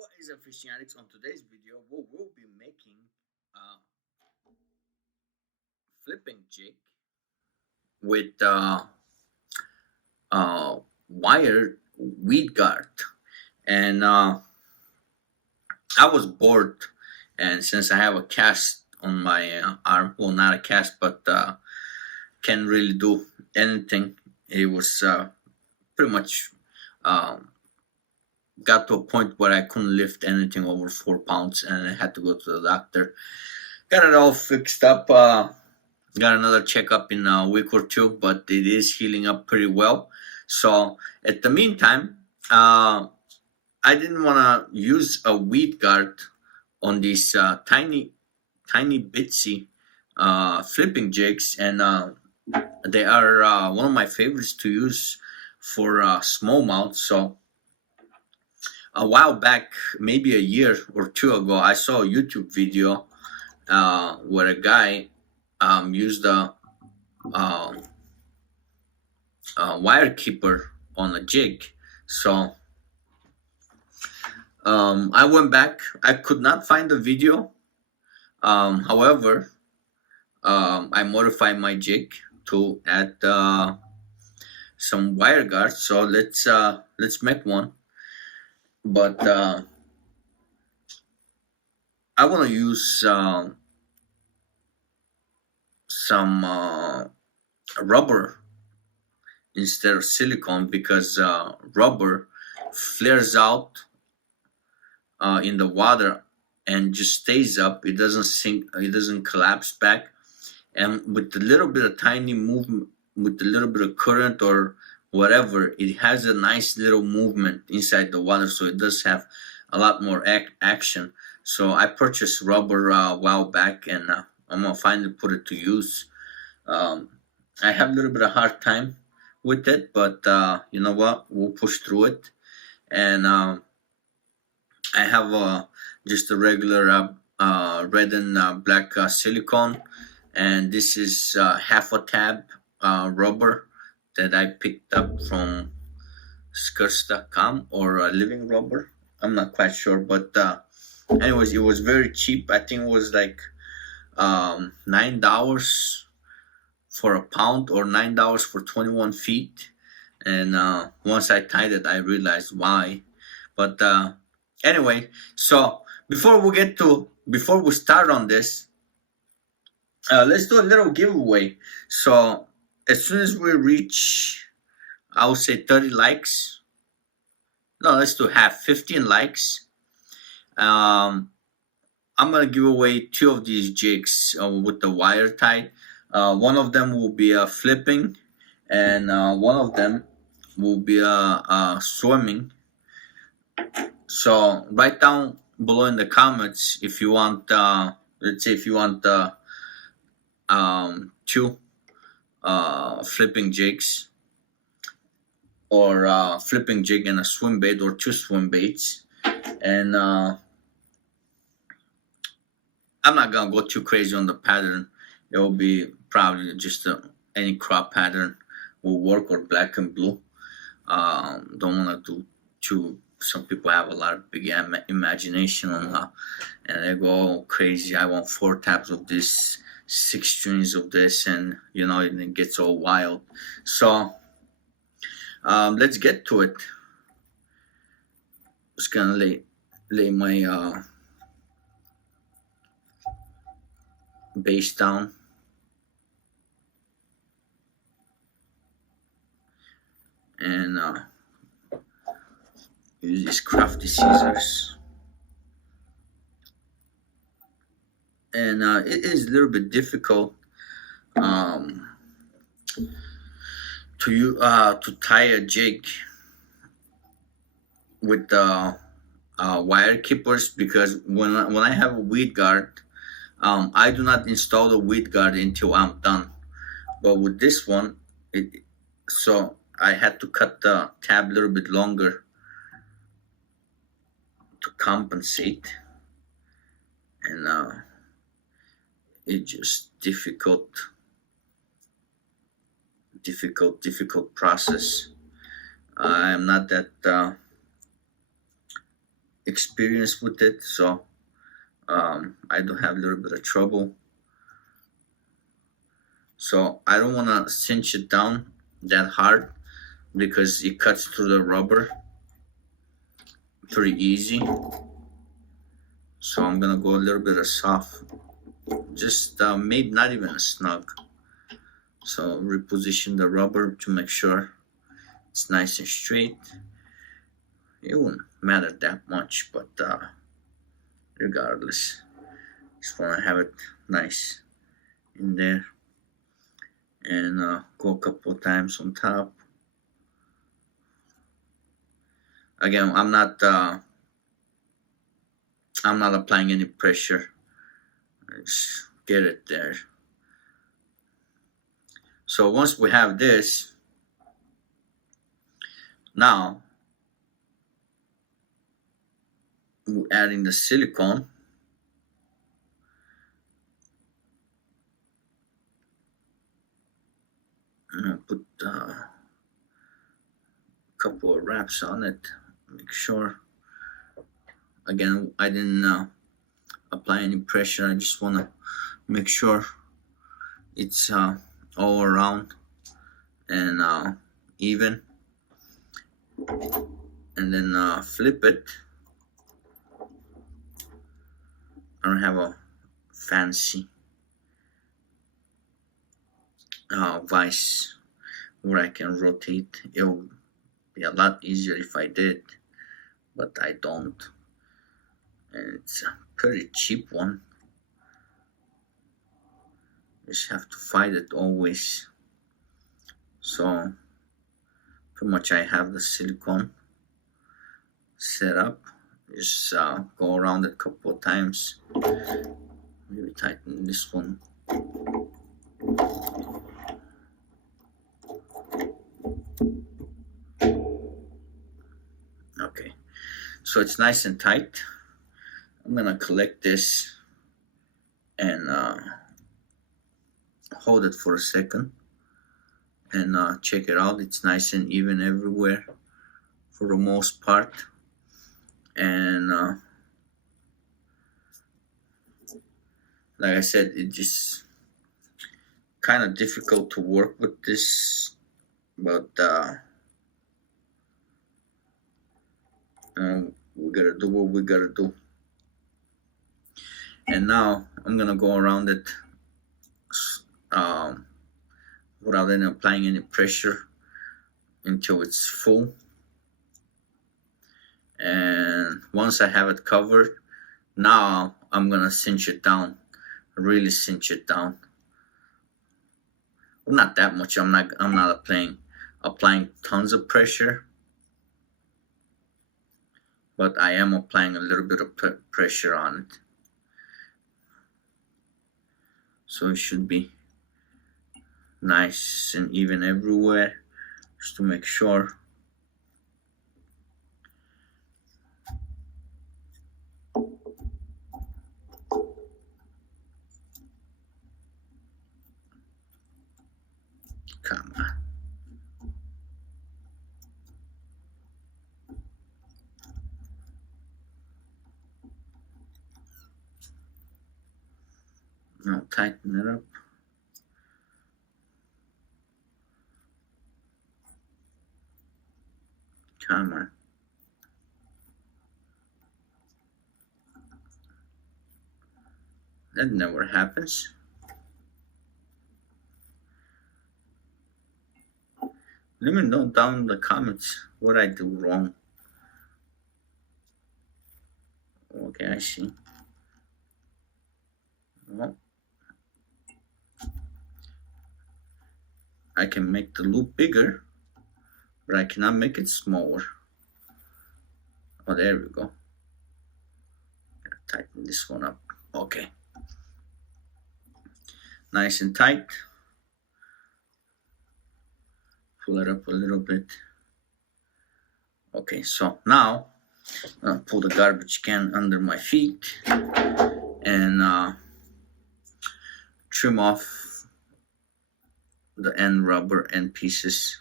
What is up, fishing addicts? On today's video, we will be making a flipping jig with wire weed guard. And I was bored, and since I have a cast on my arm, well, not a cast, but can't really do anything. It was pretty much got to a point where I couldn't lift anything over 4 pounds, and I had to go to the doctor. Got it all fixed up. Got another checkup in a week or two, but it is healing up pretty well. So at the meantime, I didn't want to use a weed guard on these tiny bitsy flipping jigs, and they are one of my favorites to use for smallmouth. So a while back, maybe a year or two ago, I saw a YouTube video where a guy used uh, a wire keeper on a jig. So I went back. I could not find the video. However, I modified my jig to add some wire guards. So let's make one. But I want to use some rubber instead of silicone, because rubber flares out in the water and just stays up. It doesn't sink, it doesn't collapse back. And with a little bit of tiny movement, with a little bit of current or whatever, it has a nice little movement inside the water, so it does have a lot more action. So I purchased rubber a while back, and I'm gonna finally put it to use. I have a little bit of hard time with it, but you know what? We'll push through it. And I have just a regular red and black silicone, and this is half a tab rubber that I picked up from skirts.com or Living Rubber. I'm not quite sure, but anyways, it was very cheap. I think it was like $9 for a pound, or $9 for 21 feet. And once I tied it, I realized why. But anyway, so before we start on this, let's do a little giveaway. So as soon as we reach, I would say 30 likes. No, let's do half, 15 likes. I'm gonna give away 2 of these jigs with the wire tied. One of them will be flipping, and one of them will be swimming. So write down below in the comments if you want, let's say if you want 2 flipping jigs, or flipping jig and a swim bait, or 2 swim baits. And I'm not gonna go too crazy on the pattern. It will be probably just any crop pattern will work, or black and blue. Don't want to do too. Some people have a lot of big imagination, and they go crazy. I want 4 tabs of this, 6 strings of this, and you know, it gets all wild. So let's get to it. Just gonna lay my base down. And use these crafty scissors. And it is a little bit difficult to tie a jig with the wire keepers, because when I have a weed guard, I do not install the weed guard until I'm done. But with this one, so I had to cut the tab a little bit longer to compensate, and it's just difficult process. I'm not that experience with it, so I do have a little bit of trouble. So I don't want to cinch it down that hard because it cuts through the rubber pretty easy. So I'm gonna go a little bit of soft, just maybe not even a snug. So reposition the rubber to make sure it's nice and straight. It won't matter that much, but regardless, just want to have it nice in there, and go a couple of times on top. Again, I'm not applying any pressure. Just get it there. So once we have this, now we're adding the silicone. And I'll put a couple of wraps on it. Make sure. Again, I didn't apply any pressure. I just want to make sure it's all around and even. And then flip it. I don't have a fancy vise where I can rotate. It would be a lot easier if I did, but I don't. And it's a pretty cheap one. Just have to fight it always. So pretty much I have the silicone set up. Just go around it a couple of times. Maybe tighten this one. Okay, so it's nice and tight. I'm gonna collect this and hold it for a second and check it out. It's nice and even everywhere for the most part. And like I said, it just kind of difficult to work with this, but we gotta do what we gotta do. And now I'm gonna go around it without applying any pressure until it's full. And once I have it covered, now I'm gonna cinch it down, really cinch it down. Well, not that much. I'm not applying tons of pressure, but I am applying a little bit of pressure on it. So it should be nice and even everywhere, just to make sure. Come on. Now tighten it up. Come on. That never happens. Let me know down in the comments what I do wrong. Okay, I see. Well, I can make the loop bigger, but I cannot make it smaller. Oh, there we go. Gotta tighten this one up. Okay. Nice and tight. Pull it up a little bit. Okay, so now I'm gonna pull the garbage can under my feet and trim off the end rubber end pieces.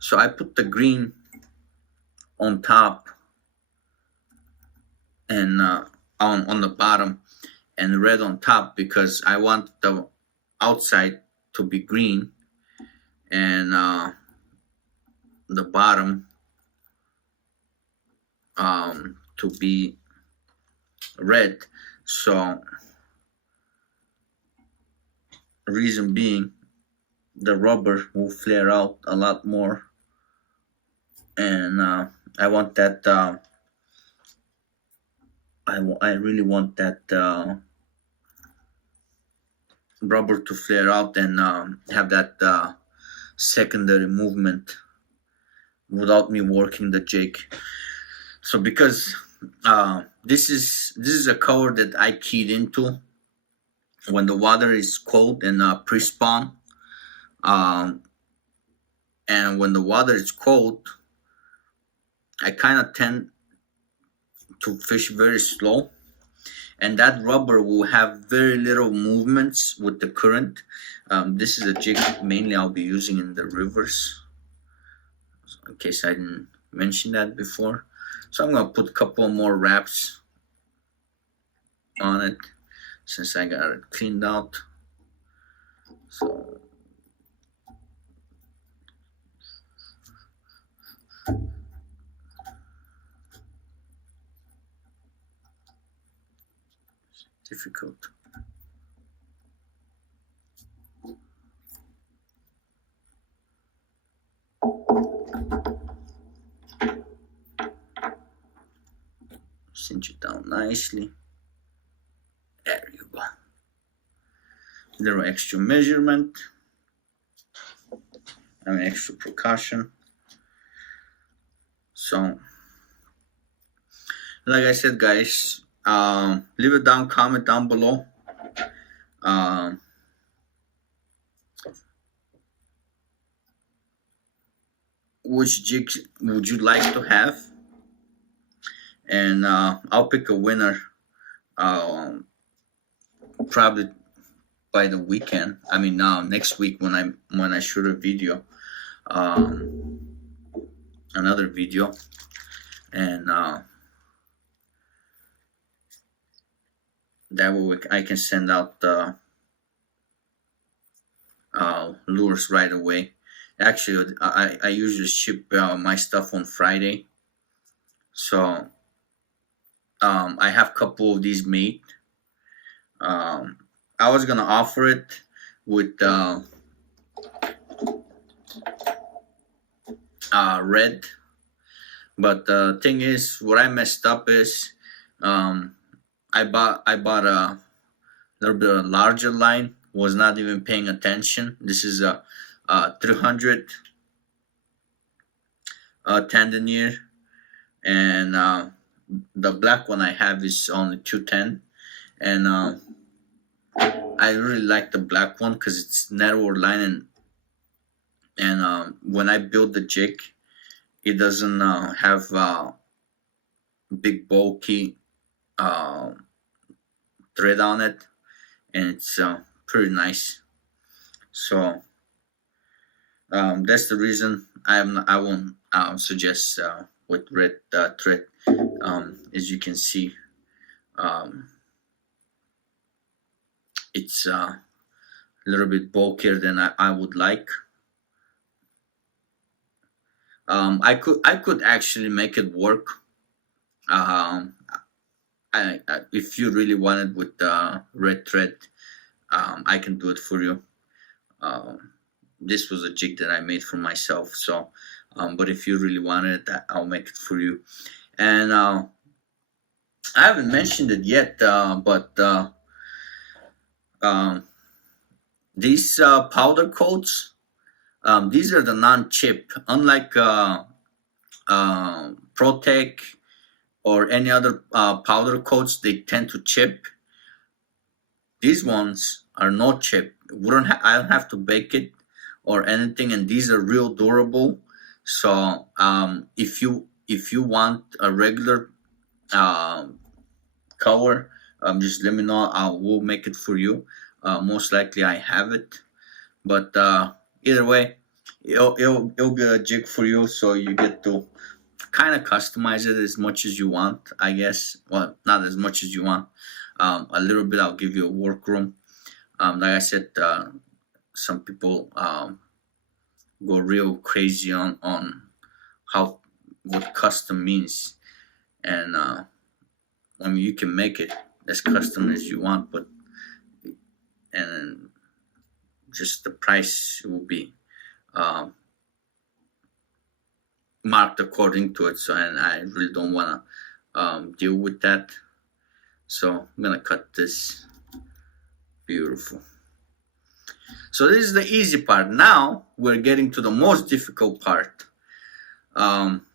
So I put the green on top and on the bottom, and red on top, because I want the outside to be green and the bottom to be red. So reason being, the rubber will flare out a lot more, and I want that. I really want that rubber to flare out and have that secondary movement without me working the jig. So because this is a cover that I keyed into when the water is cold and pre-spawn, and when the water is cold, I kind of tend to fish very slow, and that rubber will have very little movements with the current. This is a jig mainly I'll be using in the rivers, in case I didn't mention that before. So I'm gonna put a couple more wraps on it since I got it cleaned out. So difficult. Cinch it down nicely. There you go. Little extra measurement and extra precaution. So, like I said, guys, leave it down, comment down below. Which jigs would you like to have? And I'll pick a winner probably by the weekend. I mean, next week when I shoot a video, another video, and that way I can send out the lures right away. Actually, I usually ship my stuff on Friday, so I have a couple of these made. I was gonna offer it with red, but the thing is, what I messed up is I bought a little bit of a larger line. Was not even paying attention. This is a 300 tendonier, and the black one I have is only 210, and I really like the black one because it's narrower line, and when I build the jig, it doesn't have big bulky thread on it, and it's pretty nice. So that's the reason I won't suggest with red thread. As you can see, it's a little bit bulkier than I would like. I could actually make it work. If you really wanted with red thread, I can do it for you. This was a jig that I made for myself, so but if you really wanted it, I'll make it for you. And I haven't mentioned it yet, but these powder coats, these are the non-chip, unlike Protec or any other powder coats. They tend to chip. These ones are no chip. I don't have to bake it or anything, and these are real durable. So if you want a regular cover, just let me know. We'll make it for you. Most likely I have it, but either way, it'll be a jig for you, so you get to kind of customize it as much as you want, I guess. Well, not as much as you want. A little bit. I'll give you a workroom. Like I said, some people go real crazy on how what custom means, and I mean you can make it as custom as you want, but and just the price will be um, marked according to it. So, and I really don't want to deal with that. So I'm gonna cut this. Beautiful. So this is the easy part. Now we're getting to the most difficult part. Um,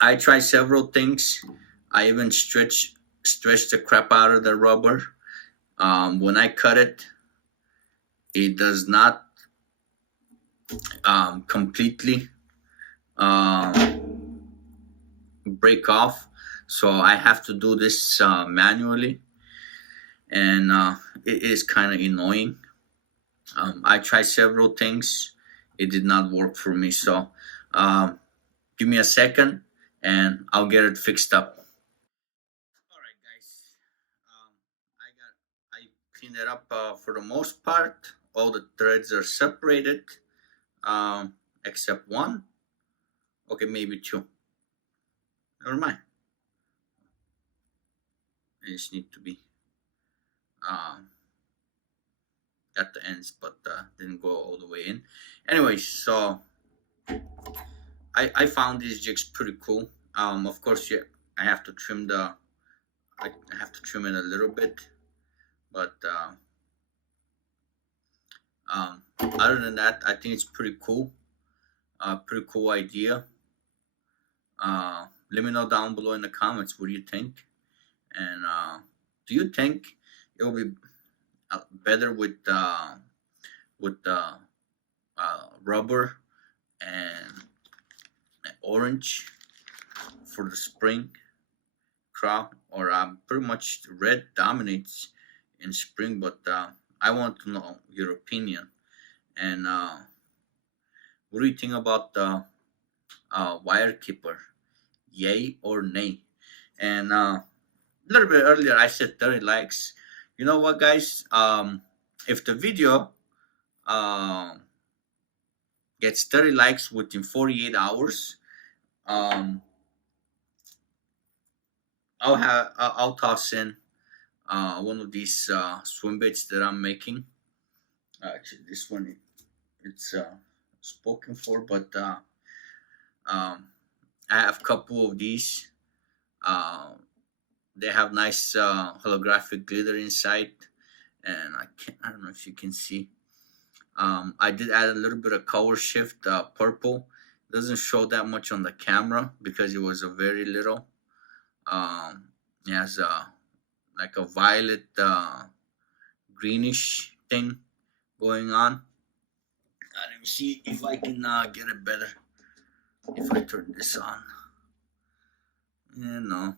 I tried several things. I even stretched the crap out of the rubber. When I cut it, it does not completely break off. So I have to do this manually, and it is kind of annoying. I tried several things. It did not work for me. So give me a second and I'll get it fixed up. All right, guys. I cleaned it up for the most part. All the threads are separated, except one. Okay, maybe two. Never mind. They just need to be at the ends, but didn't go all the way in. Anyway, so I found these jigs pretty cool. Of course, yeah, I have to trim I have to trim it a little bit, but other than that, I think it's pretty cool. Pretty cool idea. Let me know down below in the comments what do you think, and do you think it will be better with rubber and orange for the spring crop, or pretty much red dominates in spring? But I want to know your opinion, and what do you think about the wire keeper? Yay or nay? And a little bit earlier I said 30 likes. You know what, guys? If the video gets 30 likes within 48 hours, I'll toss in one of these swim baits that I'm making. Actually, this one it's spoken for, but I have a couple of these. They have nice holographic glitter inside, and I don't know if you can see. I did add a little bit of color shift, purple. Doesn't show that much on the camera because it was a very little. It has like a violet greenish thing going on. Let me see if I can get it better if I turn this on. No.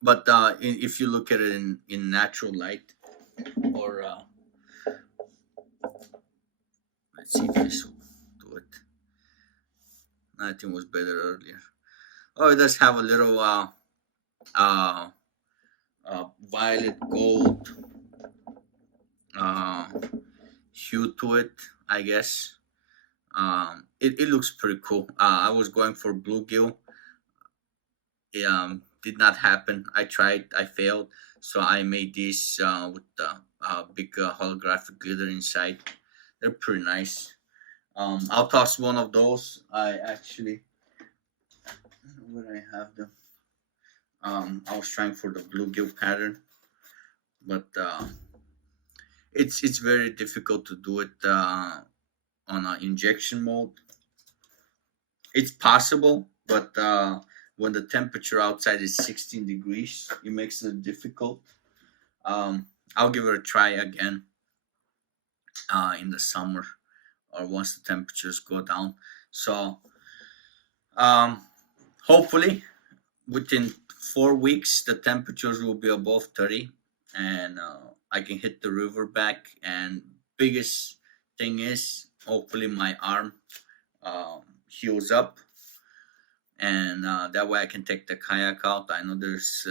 But if you look at it in natural light, or let's see if this will do it. I think it was better earlier. Oh, it does have a little violet gold hue to it, I guess. It looks pretty cool. I was going for bluegill. It did not happen. I tried, I failed. So I made these with the big holographic glitter inside. They're pretty nice. I'll toss one of those. I actually, where I have them. I was trying for the bluegill pattern, but it's very difficult to do it on an injection mode. It's possible, but when the temperature outside is 16 degrees, it makes it difficult. I'll give it a try again in the summer, or once the temperatures go down. So hopefully within 4 weeks the temperatures will be above 30, and I can hit the river back. And biggest thing is hopefully my arm heals up, and that way I can take the kayak out. I know there's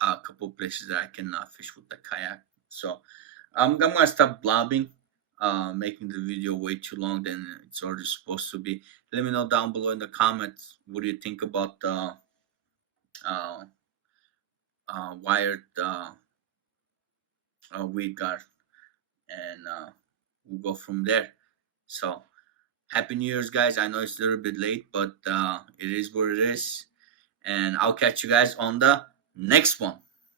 a couple places that I can fish with the kayak. So I'm gonna stop blabbing, making the video way too long than it's already supposed to be. Let me know down below in the comments what do you think about the uh, wired weed guard, and we'll go from there. So happy New Year's, guys! I know it's a little bit late, but it is what it is, and I'll catch you guys on the next one.